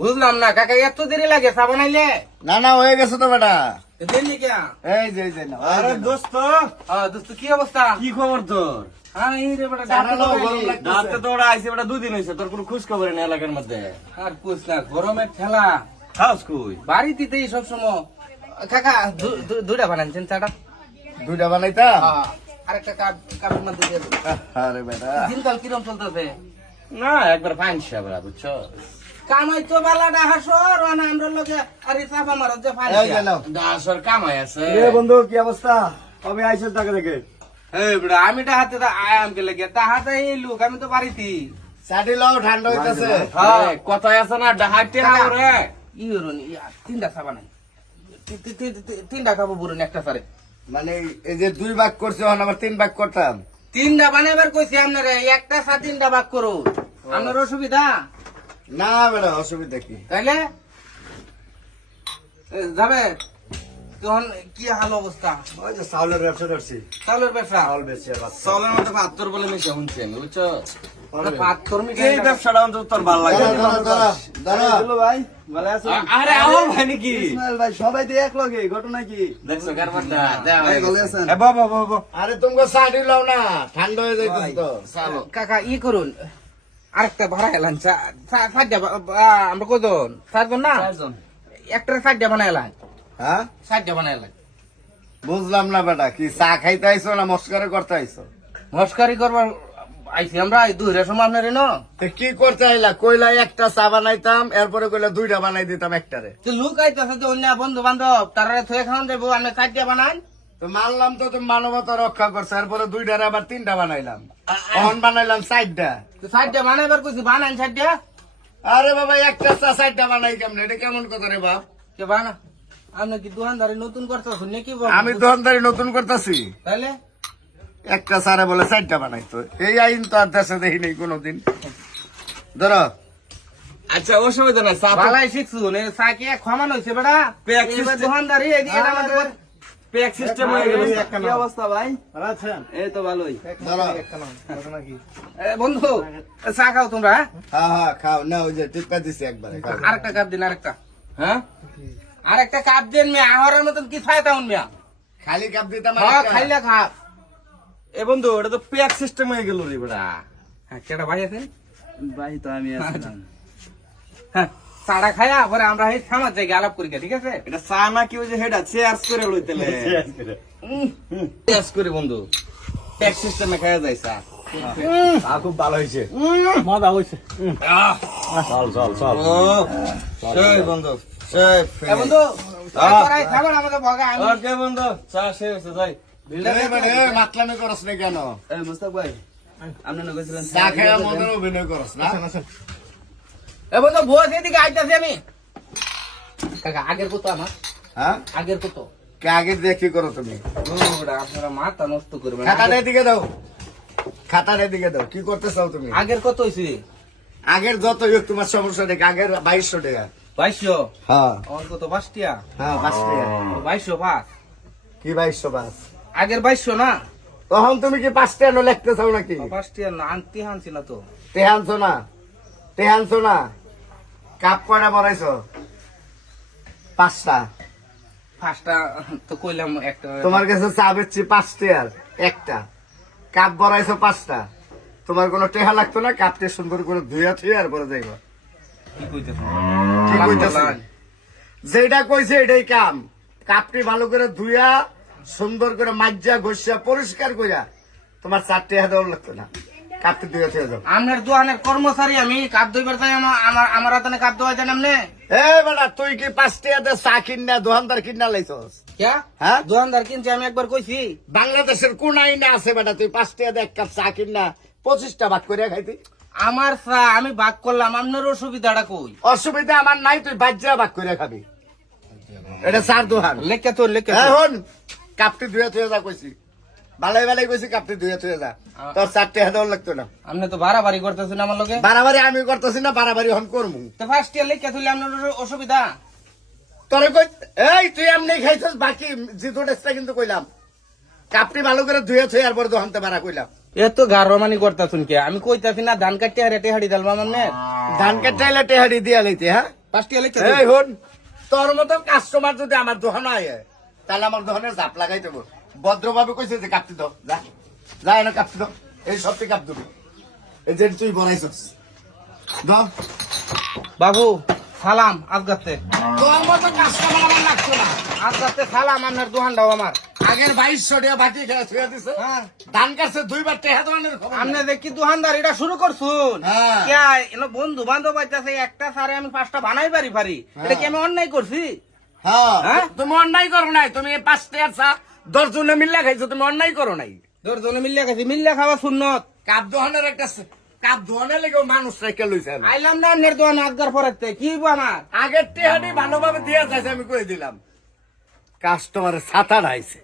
বুঝলাম না কাকা, এত দেরি লাগে চা বানাইলে? না না হয়ে গেছে তো বেটা। দেরি কে? এই যে এই যে নাও। আরে দোস্ত, দোস্ত কি অবস্থা? কি খবর তোর? এই রে বেটা, চাটা নাও, গরম ডাক্তার লাগতেছে। রাতে তো ওরা আইছে, বেটা 2 দিন হয়েছে, তোর কোনো খোঁজ খবর নেই এলাকার মধ্যে। আর পুছ না, গরমের ঠেলা খাস কই? বাড়িতেই সবসময়। কাকা দুইটা বানাচ্ছেন চাটা? দুইটা বানাইতাম। আরেকটা কাপের মধ্যে দিয়ে দেবো। আরে বেটা দিনকাল কিরম চলতেছে? না একবার ফাইন সাবরা বুঝছো। কামাই তো বালাটা হাসর না আমরা লোকে আরে চাপা মারত যে ফাইন। এই যে নাও। দাসর কামাই আছে। রে বন্ধু কি অবস্থা? কবে আইছিস টাকা দেখে? এই বড় আমি তা হাতে আয়াম কে লাগে তা হাতে এই লোক আমি তো বাড়িতে। চাটি লাও ঠান্ডা হইতাছে। হ্যাঁ কথাই আছে না, ডাহাইতে না রে। ইউরনি তিনটা চাপা নাই। তিনটা খাবো বুড়ুন একটা সারে। মানে এই যে 2 ভাগ করছে এখন আবার 3 ভাগ করতাম। তিনটা বানাইবার কইছি আপনারে, একটা সা তিনটা ভাগ করো। আপনার অসুবিধা? না বেটা অসুবিধা কি? তাইলে যাবে তখন কি হাল অবস্থা? ওই যে চাউলের ব্যবসা করছি। চাউলের ব্যবসা? চাউল বেচছি আর বাচ্চা। চলের মধ্যে পাত্তর বলে মিশে শুনছি আমি বুঝছো। পাথর এই ব্যবসাটা অন্তত তোর ভালো লাগে। দাঁড়া ভাই ভালো আছেন? আরে আমার ভাই নাকি? ইসমাইল ভাই সবাই দিয়ে এক লগে ঘটনা কি? দেখছো কারবারটা? ভাই ভালো আছেন? এ বাবা বাবা আরে তোমাকে চাটি লাও না, ঠান্ডা হয়ে যাইতেছে তো। চালো। কাকা ই করুন, আরেকটা ভাড়া এলাম আমরা কজন? 7 জন না? চারজন। একটা 7টা বানাইলাম, হ্যাঁ 7টা বানাইলাম। বুঝলাম না বেটা, কি চা খাইতে আইছো না মস্কারি করতে আইছো? মস্কারি করবার আইছি আমরা, এই দুইটার সময় আপনার এনো তো কি করতে আইলা? কইলা একটা চা বানাইতাম, এরপরে কইলা 2টা বানাই দিতাম একটারে। তো লোক আইতেছে যে অন্য বন্ধু বান্ধব, তারা থয়ে খাওয়ান দেবো, আমি 7টা বানান। তো মানলাম তো তুমি মানবতা রক্ষা করছো, এরপরে 2টারে আবার 3টা বানাইলাম, এখন বানাইলাম 4টা। তো 7টা বানাইবার কইছি, বানান 7টা। আরে বাবা একটা চা 4টা বানাই কেমনে? এটা কেমন কথা রে বাপ? কে বানা? আপনি কি দোকানদারি নতুন করতেছেন নাকি? আমি দোকানদারি নতুন করতেছি, তাহলে একটা চারে বলে 4টা বানাইতো। এই আইন তো আর দেশে দেখি নেই কোনোদিন। ধরো আচ্ছা অসুবিধা নাই, চা তো বালাই শিখছুন, এই চা কি ক্ষমান হয়েছে বেটা? পেক এবার system- দোকানদারি এদিকে আমাদের পেক সিস্টেম হয়ে গেল। কি অবস্থা ভাই? ভালো আছেন? এই তো ভালোই। ধরো বন্ধু চা খাও তোমরা, হ্যাঁ? হ্যাঁ হ্যাঁ খাও না, ওই যে টিপা দিছি একবারে খাও। আরেকটা কাপ দিন, আরেকটা হ্যাঁ আরেকটা কাপ দেন মিয়া, আহরের মতন কি ফায়দা উন মিয়া? খালি কাপ দিতাম আর হ্যাঁ একটা। খাইলে খাপ। এ বন্ধু ওটা তো পেক সিস্টেম হয়ে গেল রে বেটা। হ্যাঁ কেটা ভাই আছেন? ভাই তো আমি আসলাম। হ্যাঁ চাটা খায়া পরে আমরা এই থামার জায়গায় আলাপ করি, ঠিক আছে? এটা চা না কি ওই যে হেডা চেয়ার্স করে লইতেলে চেয়ার্স করে বন্ধু পেক সিস্টেমে খাওয়া যায় চা। খুব ভালো হয়েছে। মজা হইছে। চল চল চল। ও সেই বন্ধু সেই এ বন্ধু করাই খাবার আমাদের ভগা আমি ওকে বন্ধু চা শেষ হয়েছে যাই। মাতলামি করস না কেন? এই মুস্তাক ভাই আপনি না কইছিলেন চা খেয়ে মদের অভিনয় করস না? এ বন্ধু বস এদিকে আইতাছি আমি। কাকা আগের কত আমার? হ্যাঁ আগের কত? কে আগে দিয়ে কি করো তুমি? ওরা আপনারা মাথা নষ্ট করবেন। খাতাটা এদিকে দাও, খাতাটা এদিকে দাও। কি করতে চাও তুমি? আগের কত হয়েছে? আগের যত হোক তোমার সমস্যা নেই। আগের 2200 টাকা। 2200। হ্যাঁ আমার কত 5টিয়া? হ্যাঁ 5 টাকা। 2205। কি 2205? আগের 2200 না? তখন তুমি কি 5 টাকা লিখতে চাও নাকি? 5টিয়া না আনতে হানছি না তো। টেহানছো না, টেহানছো না। কাপ কয়টা বড়াইছো? 5টা। 5টা তো কইলাম একটা। তোমার কাছে চা বেচছি 5 টাকার একটা, কাপ বড়াইছো 5টা। তোমার কোনো টেহা লাগতো না? কাপটা সুন্দর করে ধুইয়া থুইয়া আর পরে যাইবা। কি কইতেছ? কি কইতাছে? যেটা কইছে এটাই কাম। কাপটি ভালো করে ধুইয়া সুন্দর করে মাজা ঘষিয়া পরিষ্কার কইরা তোমার 4 টাকা দেওয়া লাগতো না। কাপটি ধুইয়া থুইয়া যাও। আপনার দোকানের কর্মচারী আমি, কাপ দইবার চাই আমার হাতে কাপ দেওয়া যায় নামনে। এ বেটা তুই কি 5 টাকা দিয়ে চা কিনা দোকানদার কিনা লাইছস? কে? হ্যাঁ? দোকানদার কিনছে আমি একবার কইছি। বাংলাদেশের কোন আইনে আছে বেটা তুই 5 টাকা দিয়ে এক কাপ চা কিনা 25টা ভাগ করিয়া খাইতি? আমার চা আমি ভাগ করলাম, আপনার অসুবিধাটা কই? অসুবিধা আমার নাই, তুই বাজ্যা ভাগ করিয়া খাবি। এটা চার দোকান। লেখা তো লেখা। এখন কাপটি ধুয়ে থুয়ে যা কইছি, ভালাই ভালাই কইছি কাপটি ধুয়ে থুয়ে যা। তোর 4 টাকা দেওয়া লাগতো না। আপনি তো বাড়াবাড়ি করতেছেন আমার লগে। বাড়াবাড়ি আমি করতেছি না, বাড়াবাড়ি হন করমু। তো 5টিয়া লেখা তুলে আপনার অসুবিধা। তোরে কই এই তুই এমনি খাইছস, বাকি জিতো টেস্টটা কিন্তু কইলাম কাপটি ভালো করে ধুয়ে থুয়ে আর পরে দোকানতে বাড়া কইলাম। এত গারমানি করতেছুন কে? আমি কইতাছি না ধান কাটতে আর রেটে হাড়ি দালবা মানে। ধান কাটাইলে টেহাড়ি দিয়া লইতে, হ্যাঁ 5 টাকা লেখা এই হন তোর মতো কাস্টমার যদি আমার দোকানে আয় তাহলে আমার দোকানের জাপ লাগাই দেবো ভদ্রভাবে কইছে যে কাপটি দাও যা যা এনে কাপটি দাও এই সবটি কাপ দেবো এই যে তুই বনাইছস দাও বাবু সালাম আজগাতে তোর মতো কাস্টমার আমার লাগতো না আজগাতে সালাম আপনার দোকানটাও আমার আগের 2200 টাকা বাকি খেয়ে ছুঁয়ে দিছে হ্যাঁ ধান কাটছে 2 বার টেহা দোকানের খবর আপনি দেখি দোকানদার এটা শুরু করছুন হ্যাঁ। কে এনো বন্ধু বান্ধব আইতাছে একটা সারে আমি 5টা বানাই পারি এটা কি আমি অন্যায় করছি হ্যাঁ হ্যাঁ? তুমি অন্যায় করো নাই তুমি 5 টাকার চা 10 জনে মিললে খাইছো তুমি অন্যায় করো নাই দশজনে মিল্লা খাইছি মিল্লা খাওয়া সুন্নত কাপ দোকানের একটা কাপ দোকানের লেগেও মানুষ রেখে লইছে আমি। আইলাম না অন্যের দোকান আজগার পরেতে কি হইবো আমার আগের টেহাটি ভালোভাবে দিয়ে যাইছে আমি কই দিলাম কাস্টমারের ছাতা আইছে